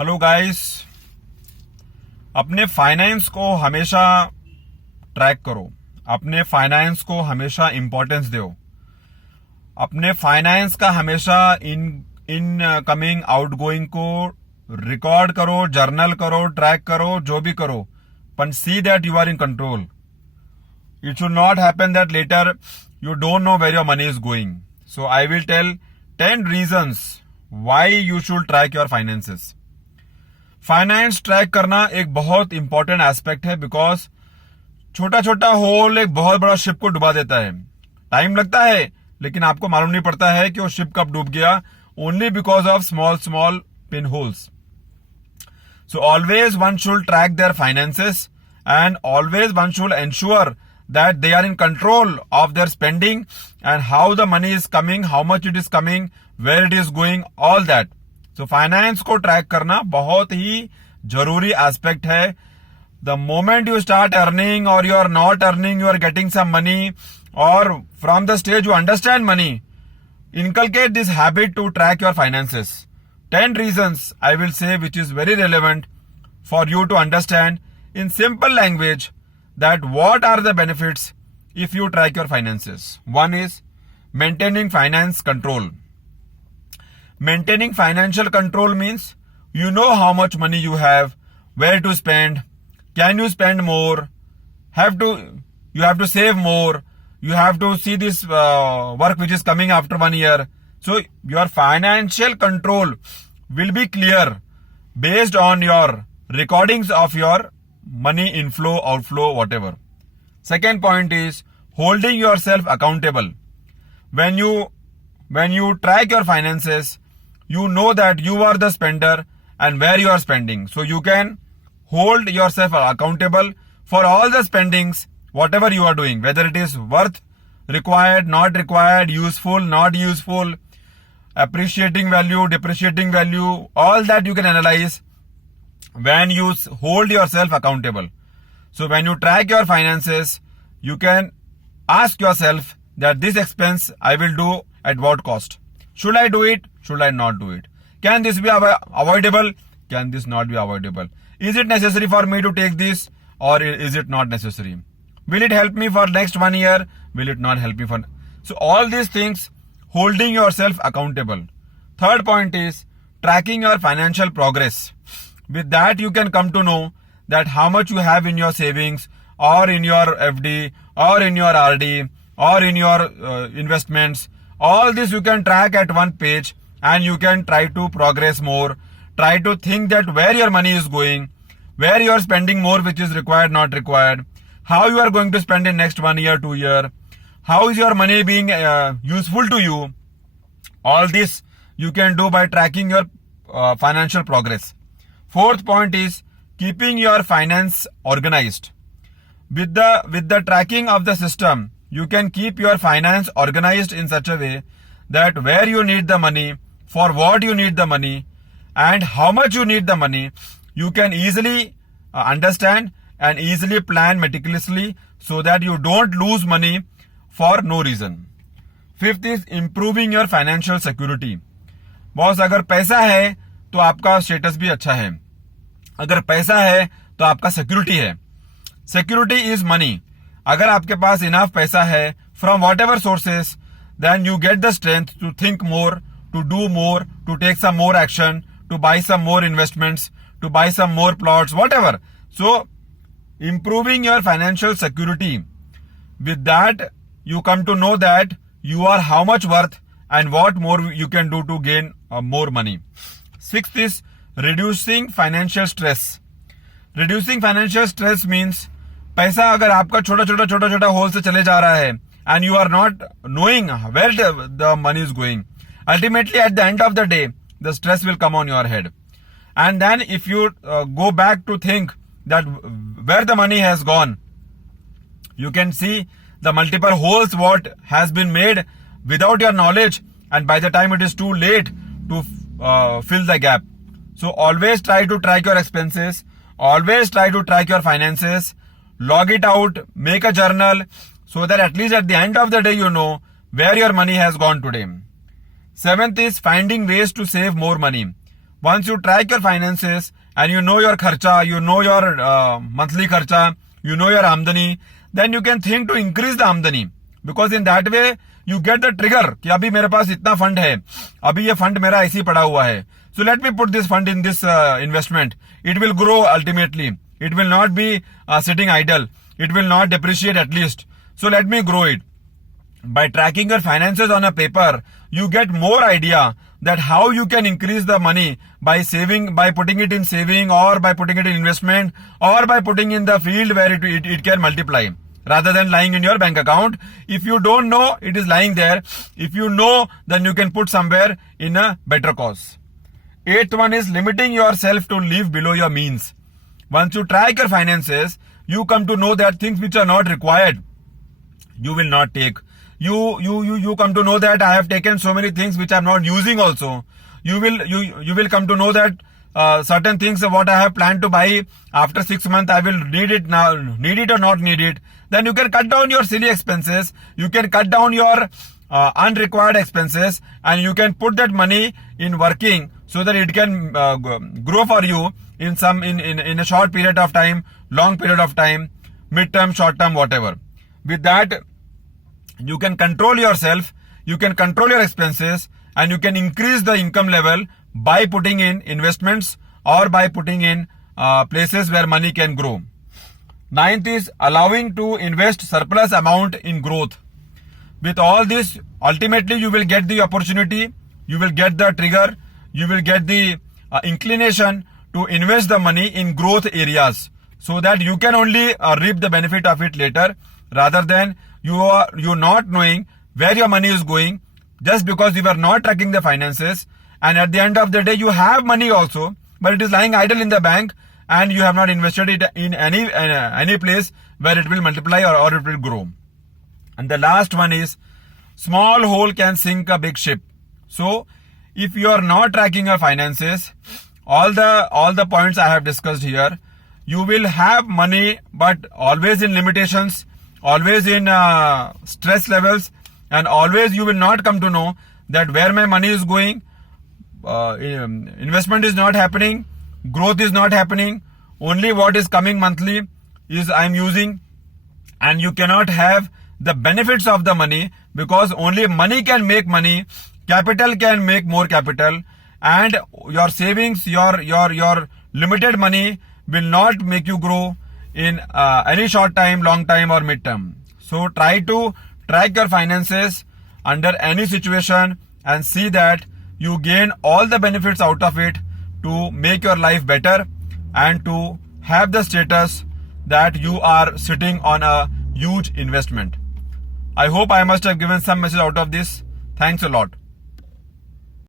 Hello guys, अपने finance को हमेशा ट्रैक करो। अपने फाइनेंस को हमेशा इंपॉर्टेंस दो। अपने फाइनेंस का हमेशा इन कमिंग आउटगोइंग को रिकॉर्ड करो, जर्नल करो, ट्रैक करो, जो भी करो, but see that you are in control. It should not happen that later you don't know where your money is going. So I will tell 10 reasons why you should track your finances. Finance track करना एक बहुत important aspect है, because छोटा छोटा whole एक बहुत बड़ा ship को डुबा देता है। टाइम लगता है, लेकिन आपको मालूम नहीं पड़ता है कि वो शिप कब डूब गया, only because of small small pin holes. So always one should track their finances and always one should ensure that they are in control of their spending and how the money is coming, how much it is coming, where it is going, all that. So finance को track करना बहुत ही जरूरी aspect है। The moment you start earning or you are not earning, you are getting some money, or from the stage you understand money, inculcate this habit to track your finances. 10 reasons I will say which is very relevant for you to understand in simple language that what are the benefits if you track your finances. One is maintaining finance control. Maintaining financial control means you know how much money you have, where to spend, can you spend more, you have to save more, you have to see this work which is coming after 1 year. So your financial control will be clear based on your recordings of your money inflow, outflow, whatever. Second point is holding yourself accountable. When you track your finances, you know that you are the spender and where you are spending. So you can hold yourself accountable for all the spendings, whatever you are doing, whether it is worth, required, not required, useful, not useful, appreciating value, depreciating value, all that you can analyze when you hold yourself accountable. So when you track your finances, you can ask yourself that this expense I will do at what cost. Should I do it? Should I not do it? Can this be avoidable? Can this not be avoidable? Is it necessary for me to take this, or is it not necessary? Will it help me for next 1 year? Will it not help me for... So all these things, holding yourself accountable. Third point is tracking your financial progress. With that, you can come to know that how much you have in your savings, or in your FD, or in your RD, or in your investments. All this you can track at one page, and you can try to progress more. Try to think that where your money is going, where you are spending more which is required, not required, how you are going to spend in next 1 year, 2 year, how is your money being useful to you. All this you can do by tracking your financial progress. Fourth point is keeping your finance organized. With the tracking of the system, you can keep your finance organized in such a way that where you need the money, for what you need the money, and how much you need the money, you can easily understand and easily plan meticulously so that you don't lose money for no reason. Fifth is improving your financial security. Boss, अगर पैसा है तो आपका status भी अच्छा है, अगर पैसा है तो आपका सिक्योरिटी है. Security is money. अगर आपके पास इनफ पैसा है from whatever sources, then you get the strength to think more, to do more, to take some more action, to buy some more investments, to buy some more plots, whatever. So improving your financial security. With that, you come to know that you are how much worth and what more you can do to gain more money. Sixth is reducing financial stress. Reducing financial stress means पैसा अगर आपका छोटा whole से चले जा रहा है and you are not knowing where the money is going, ultimately at the end of the day, the stress will come on your head. And then if you go back to think that where the money has gone, you can see the multiple holes what has been made without your knowledge, and by the time it is too late to fill the gap. So always try to track your expenses, always try to track your finances, log it out, make a journal, so that at least at the end of the day you know where your money has gone today. Seventh is finding ways to save more money. Once you track your finances and you know your kharcha, you know your monthly kharcha, you know your amdani, then you can think to increase the amdani. Because in that way, you get the trigger कि अभी मेरे पास इतना fund है, अभी ये fund मेरा ऐसे ही पड़ा हुआ है. So let me put this fund in this investment. It will grow ultimately. It will not be sitting idle. It will not depreciate at least. So let me grow it. By tracking your finances on a paper, you get more idea that how you can increase the money by saving, by putting it in saving, or by putting it in investment, or by putting in the field where it can multiply, rather than lying in your bank account. If you don't know, it is lying there. If you know, then you can put somewhere in a better cause. 8th one is limiting yourself to live below your means. Once you track your finances, you come to know that things which are not required, you will not take. You come to know that I have taken so many things which I'm not using also. You will come to know that certain things what I have planned to buy after 6 months, I will need it now, need it or not need it. Then you can cut down your silly expenses. You can cut down your unrequired expenses, and you can put that money in working so that it can grow for you in a short period of time, long period of time, mid-term, short-term, whatever. With that, you can control yourself, you can control your expenses, and you can increase the income level by putting in investments or by putting in places where money can grow. 9th is allowing to invest surplus amount in growth. With all this, ultimately you will get the opportunity, you will get the trigger, you will get the inclination to invest the money in growth areas, so that you can only reap the benefit of it later, rather than you not knowing where your money is going, just because you are not tracking the finances, and at the end of the day you have money also, but it is lying idle in the bank, and you have not invested it in any place where it will multiply or it will grow. And the last one is small hole can sink a big ship. So if you are not tracking your finances, all the points I have discussed here, you will have money, but always in limitations, always in stress levels, and always you will not come to know that where my money is going. Investment is not happening, growth is not happening, only what is coming monthly is I am using, and you cannot have the benefits of the money, because only money can make money, capital can make more capital, and your savings, your limited money will not make you grow in any short time, long time, or mid term. So try to track your finances under any situation and see that you gain all the benefits out of it to make your life better and to have the status that you are sitting on a huge investment. I hope I must have given some message out of this. Thanks a lot.